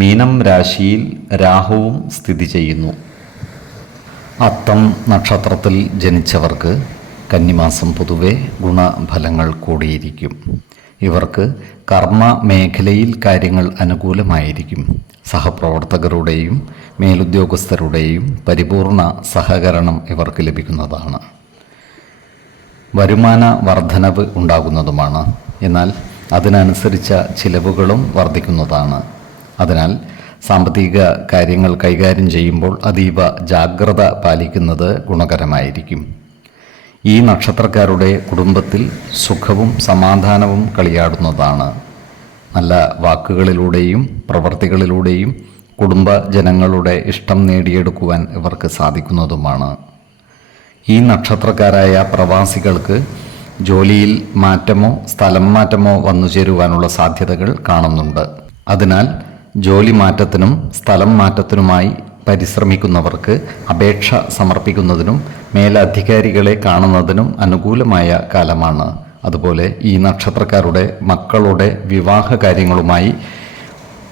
മീനം രാശിയിൽ രാഹുവും സ്ഥിതി ചെയ്യുന്നു. അത്തം നക്ഷത്രത്തിൽ ജനിച്ചവർക്ക് കന്നിമാസം പൊതുവെ ഗുണഫലങ്ങൾ കൂടിയിരിക്കും. ഇവർക്ക് കർമ്മ മേഖലയിൽ കാര്യങ്ങൾ അനുകൂലമായിരിക്കും. സഹപ്രവർത്തകരുടെയും മേലുദ്യോഗസ്ഥരുടെയും പരിപൂർണ സഹകരണം ഇവർക്ക് ലഭിക്കുന്നതാണ്. വരുമാന വർധനവ് ഉണ്ടാകുന്നതുമാണ്. എന്നാൽ അതിനനുസരിച്ച ചിലവുകളും വർദ്ധിക്കുന്നതാണ് അതിനാൽ സാമ്പത്തിക കാര്യങ്ങൾ കൈകാര്യം ചെയ്യുമ്പോൾ അതീവ ജാഗ്രത പാലിക്കുന്നത് ഗുണകരമായിരിക്കും. ഈ നക്ഷത്രക്കാരുടെ കുടുംബത്തിൽ സുഖവും സമാധാനവും കളിയാടുന്നതാണ്. നല്ല വാക്കുകളിലൂടെയും പ്രവർത്തികളിലൂടെയും കുടുംബജനങ്ങളുടെ ഇഷ്ടം നേടിയെടുക്കുവാൻ ഇവർക്ക് സാധിക്കുന്നതുമാണ്. ഈ നക്ഷത്രക്കാരായ പ്രവാസികൾക്ക് ജോലിയിൽ മാറ്റമോ സ്ഥലം മാറ്റമോ വന്നു ചേരുവാനുള്ള സാധ്യതകൾ കാണുന്നുണ്ട്. അതിനാൽ ജോലി മാറ്റത്തിനും സ്ഥലം മാറ്റത്തിനുമായി പരിശ്രമിക്കുന്നവർക്ക് അപേക്ഷ സമർപ്പിക്കുന്നതിനും മേലധികാരികളെ കാണുന്നതിനും അനുകൂലമായ കാലമാണ്. അതുപോലെ ഈ നക്ഷത്രക്കാരുടെ മക്കളുടെ വിവാഹ കാര്യങ്ങളുമായി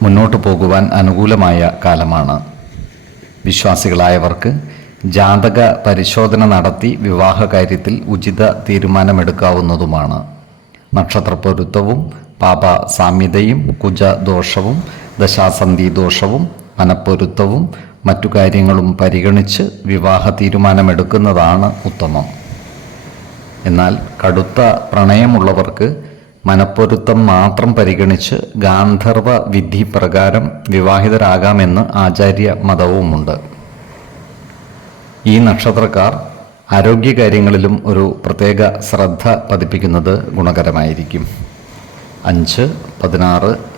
മുന്നോട്ട് പോകുവാൻ അനുകൂലമായ കാലമാണ്. വിശ്വാസികളായവർക്ക് ജാതക പരിശോധന നടത്തി വിവാഹ കാര്യത്തിൽ ഉചിത തീരുമാനമെടുക്കാവുന്നതുമാണ്. നക്ഷത്രപ്പൊരുത്തവും പാപ സാമ്യതയും കുജദോഷവും ദശാസന്ധി ദോഷവും മനപ്പൊരുത്തവും മറ്റു കാര്യങ്ങളും പരിഗണിച്ച് വിവാഹ തീരുമാനമെടുക്കുന്നതാണ് ഉത്തമം. എന്നാൽ കടുത്ത പ്രണയമുള്ളവർക്ക് മനപ്പൊരുത്തം മാത്രം പരിഗണിച്ച് ഗാന്ധർവ വിധി പ്രകാരം വിവാഹിതരാകാമെന്ന് ആചാര്യ മതവുമുണ്ട്. ഈ നക്ഷത്രക്കാർ ആരോഗ്യകാര്യങ്ങളിലും ഒരു പ്രത്യേക ശ്രദ്ധ പതിപ്പിക്കുന്നത് ഗുണകരമായിരിക്കും. അഞ്ച് പതിനാറ്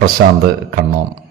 പ്രശാന്ത് കണ്ണോം.